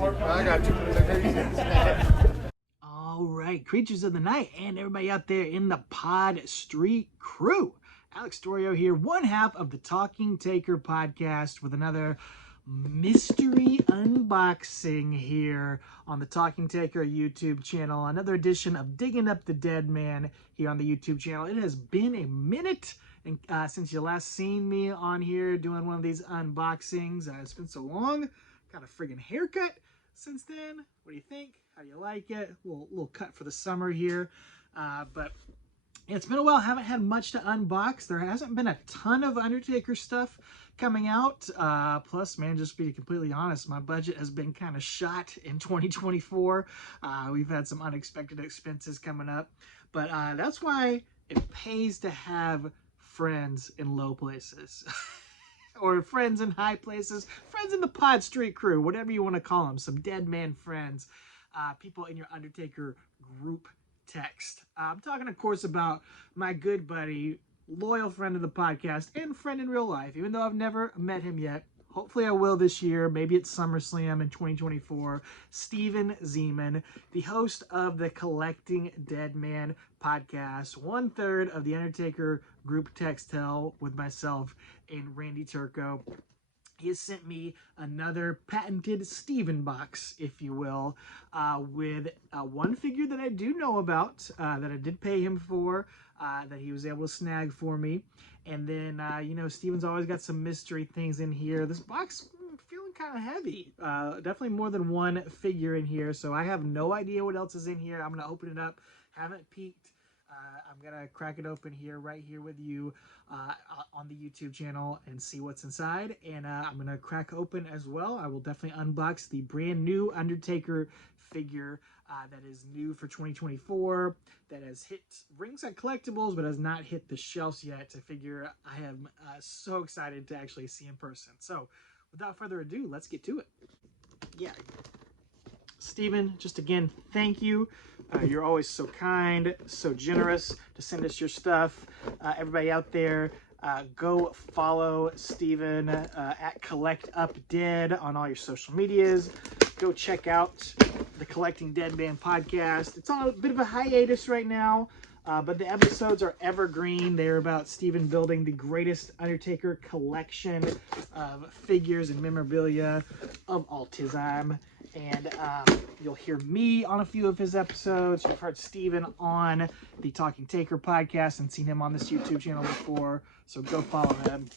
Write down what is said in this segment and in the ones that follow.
I got you. All right, creatures of the night and everybody out there in the Pod Street crew. Alex Doriot here, one half of the Talking Taker podcast with another mystery unboxing here on the Talking Taker YouTube channel. Another edition of Digging Up the Dead Man here on the YouTube channel. It has been a minute since you last seen me on here doing one of these unboxings. It's been so long. Got a friggin' haircut since then. What do you think? How do you like it? Little cut for the summer here. But it's been a while. Haven't had much to unbox. There hasn't been a ton of Undertaker stuff coming out. Plus, man, just to be completely honest, my budget has been kind of shot in 2024. We've had some unexpected expenses coming up. But that's why it pays to have friends in low places. Or friends in high places, friends in the Pod Street crew, whatever you want to call them, some dead man friends, people in your Undertaker group text. I'm talking, of course, about my good buddy, loyal friend of the podcast, and friend in real life, even though I've never met him yet. Hopefully I will this year, maybe it's SummerSlam in 2024. Steven Zeman, the host of the Collecting Dead Man podcast, 1/3 of the Undertaker group Textel with myself and Randy Turco. He has sent me another patented Steven box, if you will, with one figure that I do know about, that I did pay him for, that he was able to snag for me. And then, you know, Steven's always got some mystery things in here. This box, feeling kind of heavy. Definitely more than one figure in here, so I have no idea what else is in here. I'm going to open it up. Haven't peeked. I'm going to crack it open here, right here with you on the YouTube channel and see what's inside. And I'm going to crack open as well. I will definitely unbox the brand new Undertaker figure that is new for 2024, that has hit Ringside Collectibles, but has not hit the shelves yet. A figure I am so excited to actually see in person. So without further ado, let's get to it. Yeah. Steven, just again, thank you. You're always so kind, so generous to send us your stuff. Everybody out there, go follow Steven at Collect Up Dead on all your social medias. Go check out the Collecting Dead Man podcast. It's on a bit of a hiatus right now, but the episodes are evergreen. They're about Steven building the greatest Undertaker collection of figures and memorabilia of all time. And you'll hear me on a few of his episodes. You've heard Steven on the Talking Taker podcast and seen him on this YouTube channel before. So go follow him.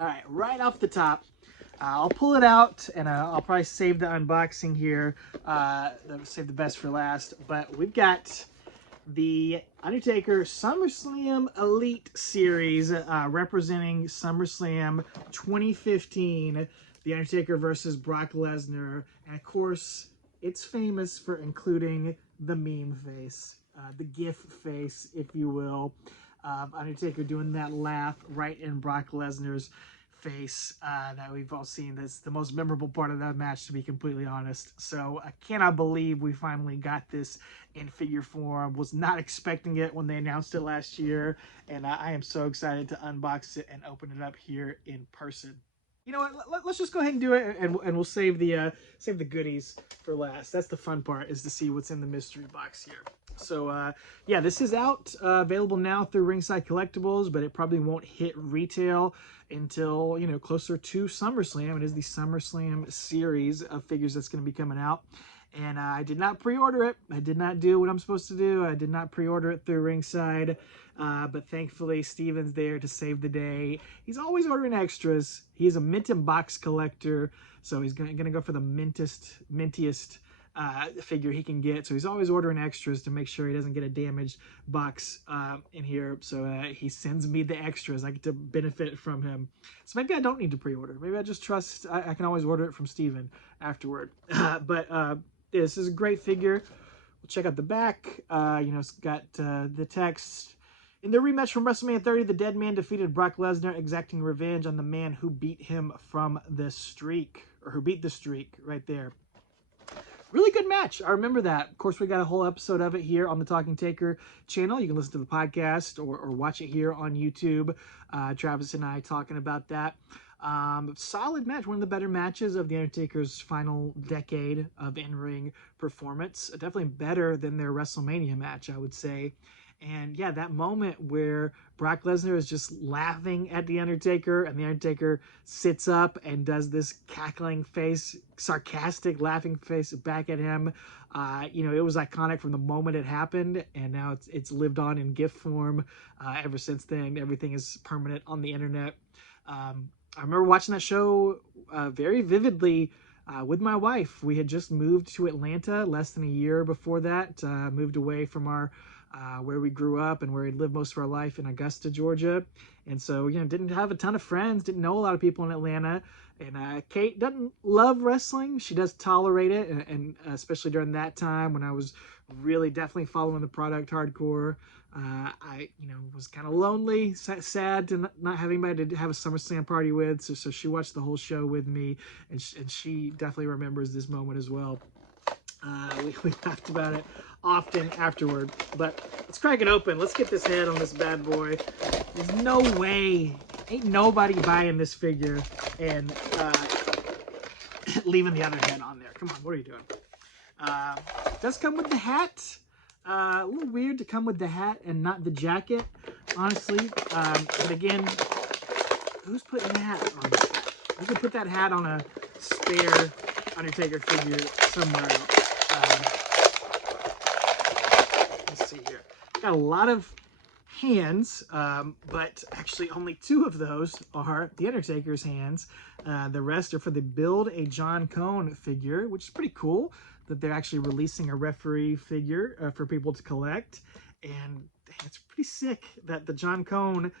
All right, right off the top, I'll pull it out and I'll probably save the unboxing here. Save the best for last. But we've got the Undertaker SummerSlam Elite Series representing SummerSlam 2015. The Undertaker versus Brock Lesnar. And of course, it's famous for including the meme face, the GIF face, if you will. Undertaker doing that laugh right in Brock Lesnar's face that we've all seen. That's the most memorable part of that match, to be completely honest. So I cannot believe we finally got this in figure form. Was not expecting it when they announced it last year. And I am so excited to unbox it and open it up here in person. You know what? Let's just go ahead and do it, and we'll save the goodies for last. That's the fun part, is to see what's in the mystery box here. So yeah, this is out, available now through Ringside Collectibles, but it probably won't hit retail until, you know, closer to SummerSlam. It is the SummerSlam series of figures that's going to be coming out. And I did not pre-order it. I did not do what I'm supposed to do. I did not pre-order it through Ringside. But thankfully, Steven's there to save the day. He's always ordering extras. He's a mint and box collector. So he's going to go for the mintiest figure he can get. So he's always ordering extras to make sure he doesn't get a damaged box in here. So he sends me the extras. I get to benefit from him. So maybe I don't need to pre-order. Maybe I just trust I can always order it from Steven afterward. But this is a great figure. We'll check out the back. You know, it's got the text. In the rematch from WrestleMania 30, the Dead Man defeated Brock Lesnar, exacting revenge on the man who beat him from the streak, or who beat the streak right there. Really good match. I remember that. Of course, we got a whole episode of it here on the Talking Taker channel. You can listen to the podcast or watch it here on YouTube. Travis and I talking about that. Solid match, one of the better matches of the Undertaker's final decade of in-ring performance. Definitely better than their WrestleMania match, I would say. And yeah, that moment where Brock Lesnar is just laughing at the Undertaker, and the Undertaker sits up and does this cackling face, sarcastic laughing face back at him. It was iconic from the moment it happened, and now it's lived on in GIF form ever since then. Everything is permanent on the internet. I remember watching that show very vividly with my wife. We had just moved to Atlanta less than a year before that, moved away from our where we grew up and where we lived most of our life in Augusta, Georgia. And so, didn't have a ton of friends, didn't know a lot of people in Atlanta. And Kate doesn't love wrestling. She does tolerate it, and especially during that time when I was really definitely following the product hardcore. I was kind of lonely, sad to not have anybody to have a SummerSlam party with. So she watched the whole show with me, and she definitely remembers this moment as well. We laughed about it often afterward. But let's crack it open. Let's get this head on this bad boy. There's no way, ain't nobody buying this figure and leaving the other head on there. Come on, what are you doing? It does come with the hat. A little weird to come with the hat and not the jacket, honestly. But again, who's putting the hat on? You could put that hat on a spare Undertaker figure somewhere else. Let's see here. Got a lot of hands, but actually only 2 of those are the Undertaker's hands. The rest are for the Build a John Cone figure, which is pretty cool that they're actually releasing a referee figure for people to collect. And it's pretty sick that the John Cone,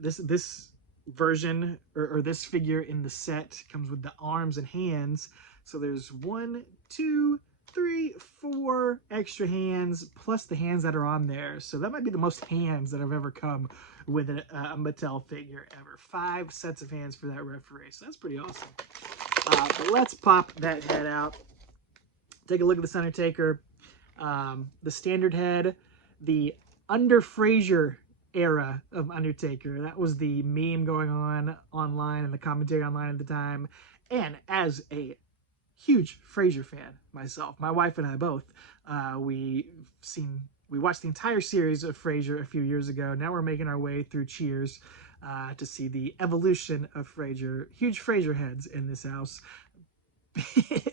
this version or this figure in the set comes with the arms and hands. So there's 1, 2, 3, 4 extra hands plus the hands that are on there. So that might be the most hands that have ever come with a Mattel figure ever. 5 sets of hands for that referee. So that's pretty awesome. But let's pop that head out. Take a look at this Undertaker. The standard head, the Under Frazier era of Undertaker. That was the meme going on online and the commentary online at the time. And as a huge Frazier fan myself, my wife and I both, we watched the entire series of Frazier a few years ago. Now we're making our way through Cheers to see the evolution of Frazier. Huge Frazier heads in this house.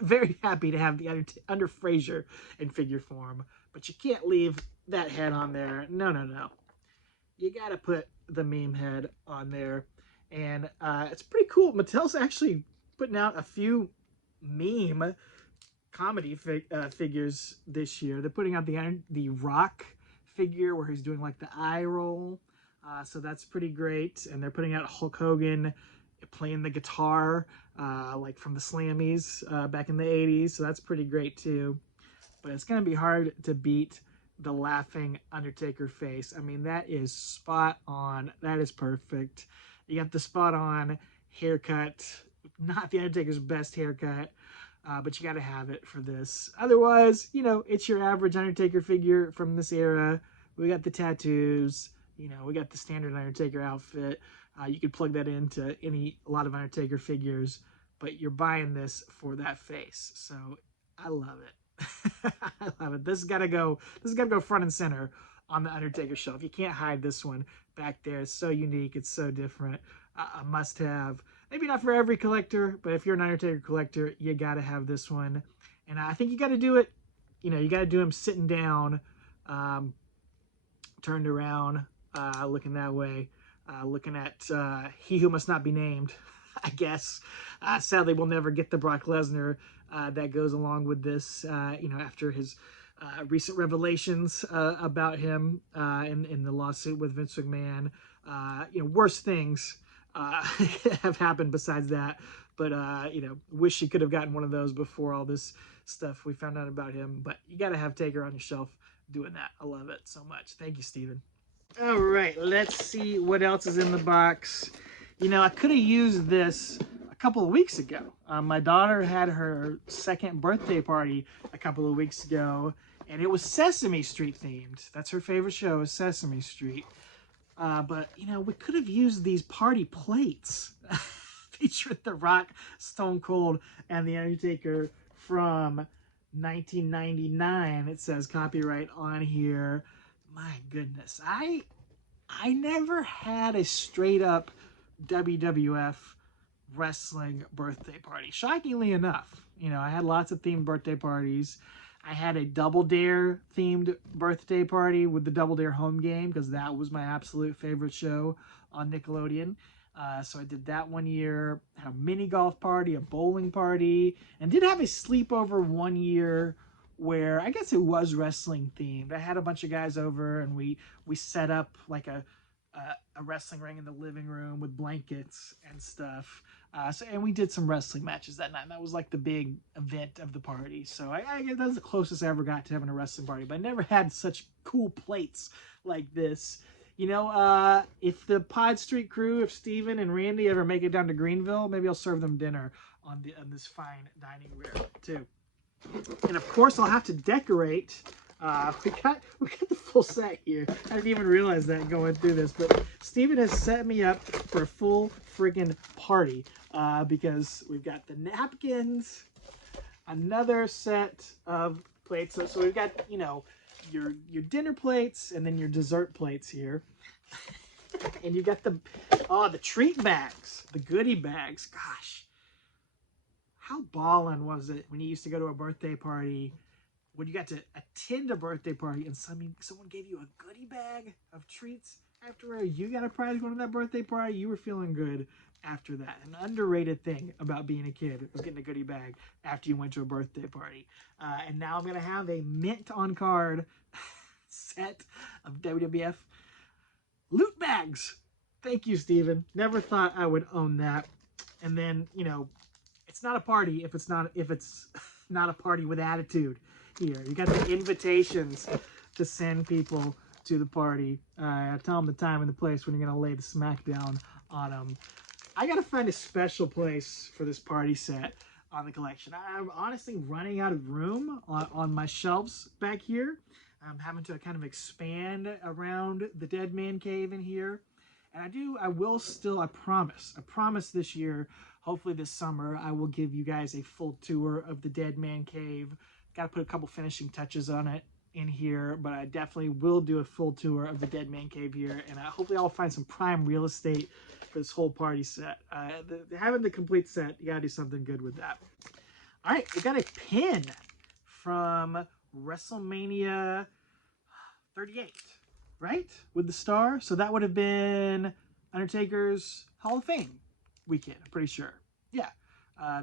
Very happy to have the Under Frazier in figure form, but you can't leave that head on there. No. You gotta put the meme head on there, and it's pretty cool. Mattel's actually putting out a few meme comedy figures this year. They're putting out the Rock figure where he's doing like the eye roll, so that's pretty great. And they're putting out Hulk Hogan playing the guitar, like from the Slammies back in the 80s, so that's pretty great too. But it's gonna be hard to beat the laughing Undertaker face. I mean, that is spot on. That is perfect. You got the spot on haircut, not the Undertaker's best haircut, but you got to have it for this. Otherwise, it's your average Undertaker figure from this era. We got the tattoos, we got the standard Undertaker outfit. You could plug that into a lot of Undertaker figures, but you're buying this for that face. So I love it. I love it. This has got to go front and center on the Undertaker shelf. You can't hide this one back there. It's so unique. It's so different. A must have. Maybe not for every collector, but if you're an Undertaker collector, you got to have this one. And I think you got to do it, you got to do him sitting down, turned around, looking that way, looking at He Who Must Not Be Named, I guess. Sadly, we'll never get the Brock Lesnar that goes along with this, after his recent revelations about him in the lawsuit with Vince McMahon. Worse things have happened besides that, but wish he could have gotten one of those before all this stuff we found out about him. But you got to have Taker on your shelf doing that. I love it so much. Thank you, Steven. All right, let's see what else is in the box. I could have used this a couple of weeks ago. My daughter had her 2nd birthday party a couple of weeks ago, and it was Sesame Street themed. That's her favorite show, is Sesame Street. But, you know, we could have used these party plates featuring The Rock, Stone Cold, and The Undertaker from 1999. It says copyright on here. My goodness. I never had a straight up WWF wrestling birthday party. Shockingly enough, you know, I had lots of themed birthday parties. I had a Double Dare themed birthday party with the Double Dare home game because that was my absolute favorite show on Nickelodeon. So I did that one year. Had a mini golf party, a bowling party, and did have a sleepover one year where I guess it was wrestling themed. I had a bunch of guys over and we set up like a wrestling ring in the living room with blankets and stuff. And we did some wrestling matches that night. And that was like the big event of the party. So I guess that's the closest I ever got to having a wrestling party. But I never had such cool plates like this. You know, if the Pod Street crew, if Steven and Randy ever make it down to Greenville, maybe I'll serve them dinner on this fine dining room too. And of course, I'll have to decorate. We got the full set here. I didn't even realize that going through this, but Steven has set me up for a full friggin' party because we've got the napkins, another set of plates. So we've got, you know, your dinner plates and then your dessert plates here. And you got the treat bags, the goodie bags. Gosh, how ballin' was it when you used to go to a birthday party, when you got to attend a birthday party and someone gave you a goodie bag of treats after you got a prize going to that birthday party? You were feeling good after that. An underrated thing about being a kid was getting a goodie bag after you went to a birthday party. And now I'm going to have a mint on card set of WWF loot bags. Thank you, Steven. Never thought I would own that. And then, you know, it's not a party if it's not a party with attitude. Here, you got the invitations to send people to the party. Tell them the time and the place when you're gonna lay the smackdown on them. I gotta find a special place for this party set on the collection. I'm honestly running out of room on my shelves back here. I'm having to kind of expand around the Dead Man Cave in here. And I promise this year, hopefully this summer, I will give you guys a full tour of the Dead Man Cave. Got to put a couple finishing touches on it in here, but I definitely will do a full tour of the Dead Man Cave here, and hopefully I'll find some prime real estate for this whole party set. Having the complete set, you got to do something good with that. All right, we got a pin from WrestleMania 38, right? With the star. So that would have been Undertaker's Hall of Fame weekend, I'm pretty sure. Yeah.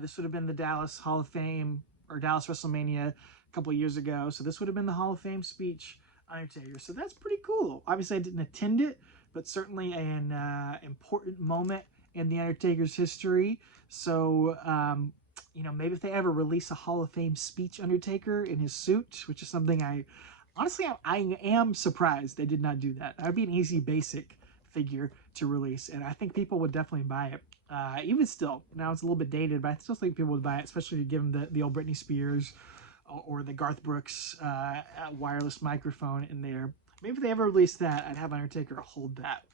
This would have been the Dallas Hall of Fame, or Dallas WrestleMania a couple years ago. So this would have been the Hall of Fame speech, Undertaker. So that's pretty cool. Obviously, I didn't attend it, but certainly an important moment in the Undertaker's history. So, you know, maybe if they ever release a Hall of Fame speech Undertaker in his suit, which is something honestly, I am surprised they did not do that. That would be an easy, basic figure to release, and I think people would definitely buy it. Even still, now it's a little bit dated, but I still think people would buy it, especially if you give them the old Britney Spears or the Garth Brooks wireless microphone in there. Maybe if they ever release that, I'd have Undertaker hold that.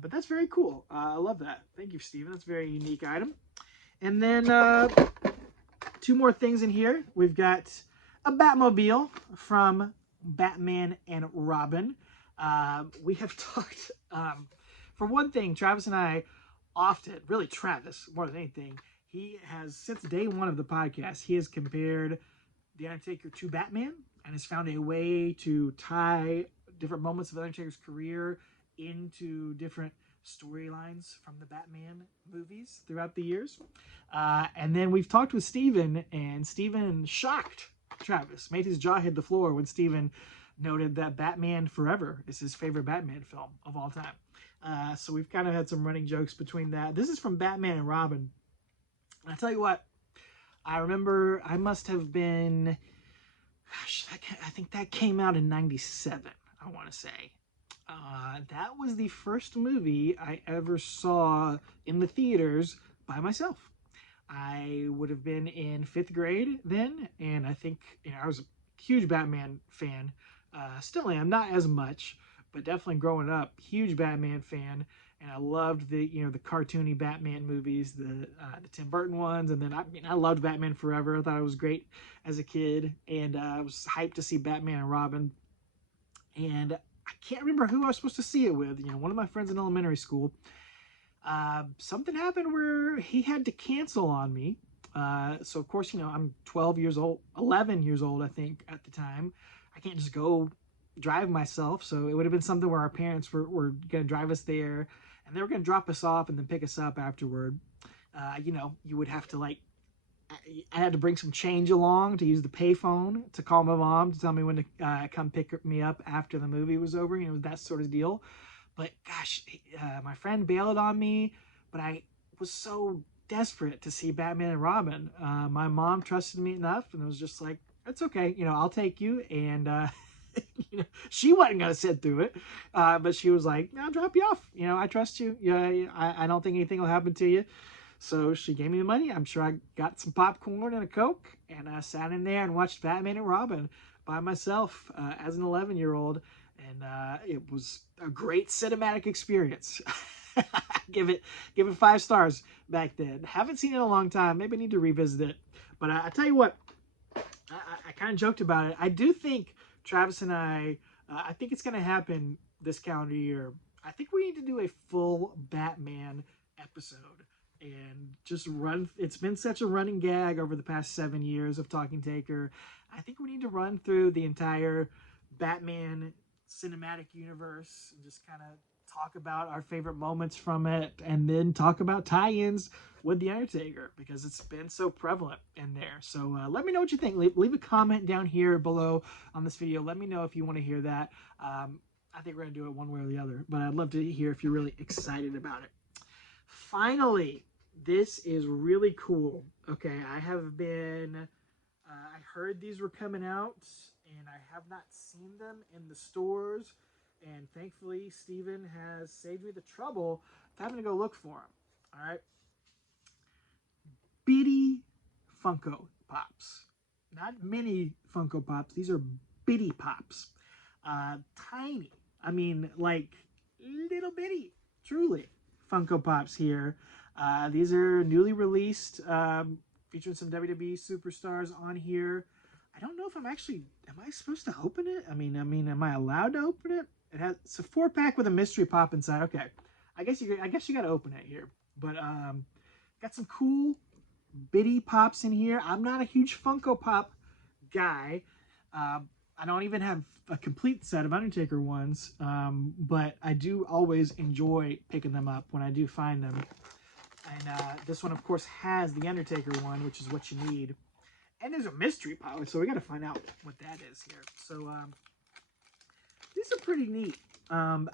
But that's very cool. I love that. Thank you, Steven. That's a very unique item. And then two more things in here. We've got a Batmobile from Batman and Robin. We have talked, for one thing, Travis and I often, really Travis more than anything, he has, since day one of the podcast, he has compared The Undertaker to Batman and has found a way to tie different moments of Undertaker's career into different storylines from the Batman movies throughout the years. And then we've talked with Steven, and Steven shocked Travis, made his jaw hit the floor when Steven noted that Batman Forever is his favorite Batman film of all time. So we've kind of had some running jokes between that. This is from Batman and Robin. And I tell you what, I remember I must have been, gosh, I think that came out in 97, I want to say. That was the first movie I ever saw in the theaters by myself. I would have been in 5th grade then, and I think, you know, I was a huge Batman fan. Still am, not as much, but definitely growing up, huge Batman fan. And I loved the the cartoony Batman movies, the Tim Burton ones, and then I loved Batman Forever. I thought it was great as a kid, and I was hyped to see Batman and Robin. And I can't remember who I was supposed to see it with. One of my friends in elementary school. Something happened where he had to cancel on me. So of course, I'm 12 years old, 11 years old, I think, at the time. I can't just go drive myself. So it would have been something where our parents were going to drive us there, and they were going to drop us off and then pick us up afterward. You would have to I had to bring some change along to use the payphone to call my mom to tell me when to come pick me up after the movie was over. That sort of deal. But gosh, my friend bailed on me, but I was so desperate to see Batman and Robin. My mom trusted me enough, and it was just like, it's okay, I'll take you. And she wasn't gonna sit through it, but she was like, I'll drop you off. I trust you. Yeah, I don't think anything will happen to you. So she gave me the money. I'm sure I got some popcorn and a Coke, and I sat in there and watched Batman and Robin by myself as an 11-year-old. And it was a great cinematic experience. give it 5 stars back then. Haven't seen it in a long time. Maybe I need to revisit it. But I tell you what, I kind of joked about it. I do think Travis and I think it's going to happen this calendar year. I think we need to do a full Batman episode and just run. It's been such a running gag over the past 7 years of Talking Taker. I think we need to run through the entire Batman cinematic universe and just kind of talk about our favorite moments from it, and then talk about tie-ins with the Undertaker, because it's been so prevalent in there. So let me know what you think. Leave a comment down here below on this video. Let me know if you want to hear that. I think we're gonna do it one way or the other, but I'd love to hear if you're really excited about it. Finally, this is really cool. Okay, I heard these were coming out, and I have not seen them in the stores, and thankfully Steven has saved me the trouble of having to go look for them. All right, bitty Funko Pops, not mini Funko Pops. These are bitty Pops, tiny. I mean, like little bitty, truly Funko Pops here. These are newly released, featuring some WWE superstars on here. I don't know if am I supposed to open it? I mean, am I allowed to open it? It's a 4-pack with a mystery pop inside. Okay, I guess you got to open it here. But got some cool bitty pops in here. I'm not a huge Funko Pop guy. I don't even have a complete set of Undertaker ones, but I do always enjoy picking them up when I do find them. And this one, of course, has the Undertaker one, which is what you need. And there's a mystery pop, so we got to find out what that is here. So these are pretty neat. I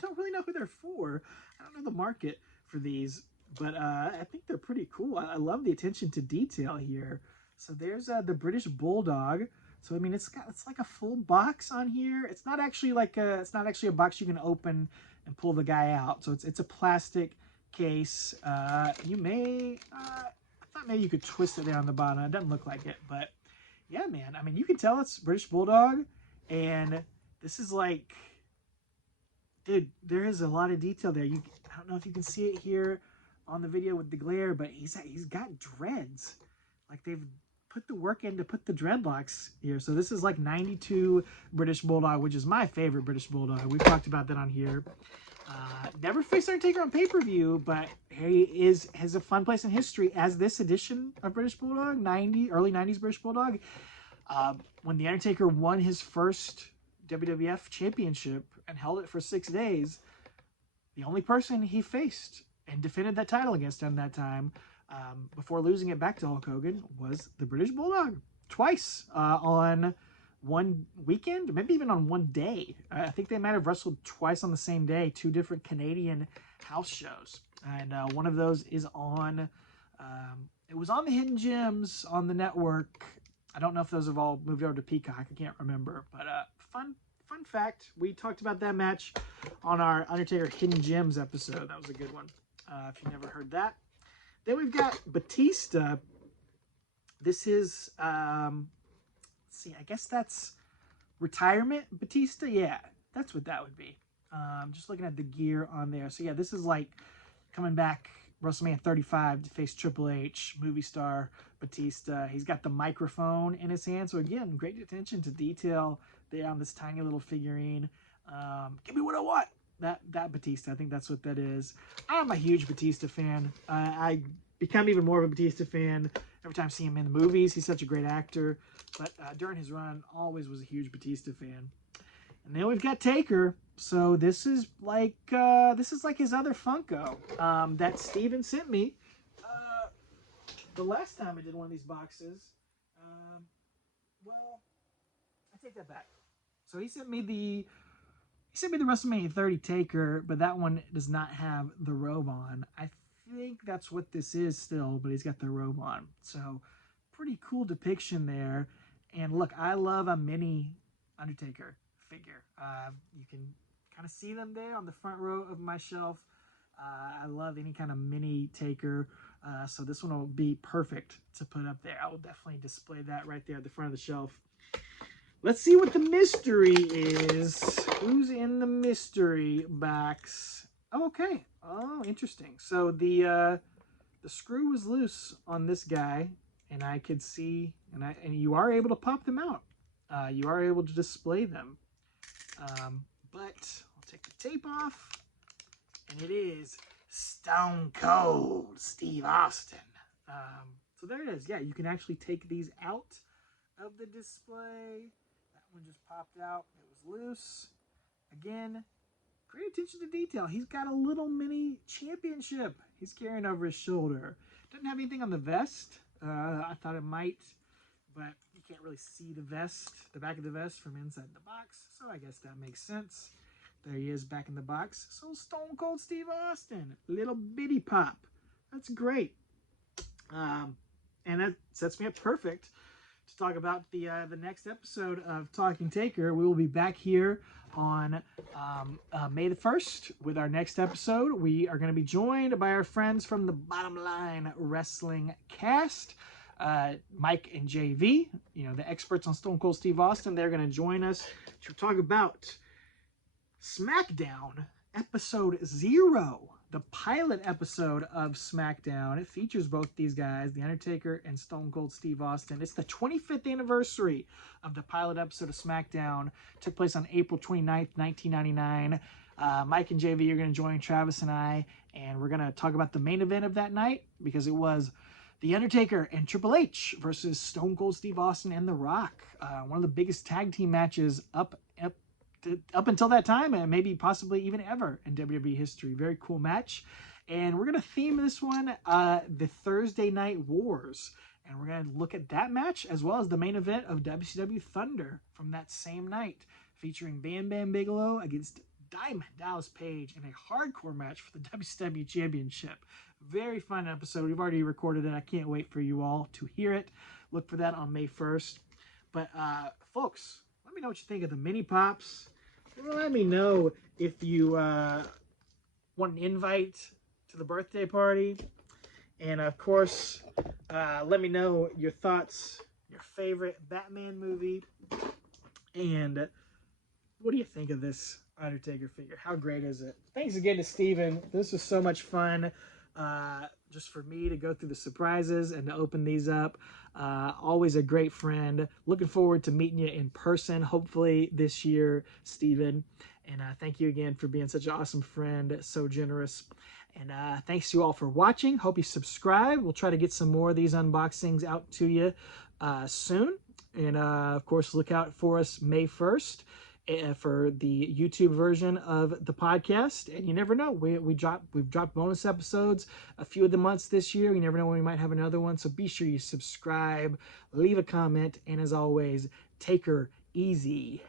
don't really know who they're for. I don't know the market for these, but I think they're pretty cool. I love the attention to detail here. So there's the British Bulldog. So I mean, it's like a full box on here. It's not actually a box you can open and pull the guy out. So it's a plastic case. You may I thought maybe you could twist it there on the bottom. It doesn't look like it, but yeah, man. I mean, you can tell it's British Bulldog, and this is like, dude, there is a lot of detail there. I don't know if you can see it here on the video with the glare, but he's got dreads. Like, they've put the work in to put the dreadlocks here. So this is like 92 British Bulldog, which is my favorite British Bulldog. We've talked about that on here. Never faced Undertaker on pay-per-view, but he has a fun place in history as this edition of British Bulldog, early 90s British Bulldog. When the Undertaker won his first WWF championship and held it for 6 days, the only person he faced and defended that title against him that time, before losing it back to Hulk Hogan, was the British Bulldog. Twice on one weekend, maybe even on one day. I think they might have wrestled twice on the same day, 2 different Canadian house shows. And one of those is on, it was on the Hidden Gems on the network. I don't know if those have all moved over to Peacock. I can't remember. But fun fact, we talked about that match on our Undertaker Hidden Gems episode. That was a good one, if you've never heard that. Then we've got Batista. This is, let's see, I guess that's retirement Batista. Yeah, that's what that would be. Just looking at the gear on there. So yeah, this is like coming back WrestleMania 35 to face Triple H, movie star Batista. He's got the microphone in his hand. So again, great attention to detail there on this tiny little figurine. Give me what I want. That Batista, I think that's what that is. I'm a huge Batista fan. I become even more of a Batista fan every time I see him in the movies. He's such a great actor. But during his run, always was a huge Batista fan. And then we've got Taker. So this is like his other Funko that Steven sent me the last time I did one of these boxes. Well, I take that back. So he sent me the WrestleMania 30 Taker, but that one does not have the robe on. I think that's what this is still, but he's got the robe on. So pretty cool depiction there. And look, I love a mini Undertaker figure. You can kind of see them there on the front row of my shelf. I love any kind of mini Taker. So this one will be perfect to put up there. I will definitely display that right there at the front of the shelf. Let's see what the mystery is. Who's in the mystery box? Oh, okay. Oh, interesting. So the screw was loose on this guy, and I could see, and you are able to pop them out. You are able to display them. But I'll take the tape off, and it is Stone Cold Steve Austin. So there it is. Yeah, you can actually take these out of the display. That one just popped out. It was loose. Again, great attention to detail. He's got a little mini championship he's carrying over his shoulder. Doesn't have anything on the vest. I thought it might, but you can't really see the vest, the back of the vest from inside the box. So I guess that makes sense. There he is back in the box. So Stone Cold Steve Austin, little bitty pop. That's great. And that sets me up perfect to talk about the next episode of Talking Taker. We will be back here on May the 1st with our next episode. We are going to be joined by our friends from the Bottom Line Wrestling cast, Mike and JV, the experts on Stone Cold Steve Austin. They're going to join us to talk about SmackDown Episode 0. The pilot episode of SmackDown. It features both these guys, The Undertaker and Stone Cold Steve Austin. It's the 25th anniversary of the pilot episode of SmackDown. It took place on April 29th, 1999. Mike and JV are going to join Travis and I, and we're going to talk about the main event of that night, because it was The Undertaker and Triple H versus Stone Cold Steve Austin and The Rock. One of the biggest tag team matches up until that time, and maybe possibly even ever in WWE history. Very cool match. And we're going to theme this one the Thursday Night Wars. And we're going to look at that match as well as the main event of WCW Thunder from that same night, featuring Bam Bam Bigelow against Diamond Dallas Page in a hardcore match for the WCW Championship. Very fun episode. We've already recorded it. I can't wait for you all to hear it. Look for that on May 1st. But folks, let me know what you think of the mini pops. Let me know if you want an invite to the birthday party. And of course, let me know your thoughts, your favorite Batman movie. And what do you think of this Undertaker figure? How great is it? Thanks again to Steven. This was so much fun. Just for me to go through the surprises and to open these up. Always a great friend. Looking forward to meeting you in person, hopefully this year, Steven. And thank you again for being such an awesome friend, so generous. And thanks to you all for watching. Hope you subscribe. We'll try to get some more of these unboxings out to you soon. And of course, look out for us May 1st. For the YouTube version of the podcast. And you never know, we've dropped bonus episodes a few of the months this year. You never know when we might have another one, so be sure you subscribe, leave a comment, and as always, take her easy.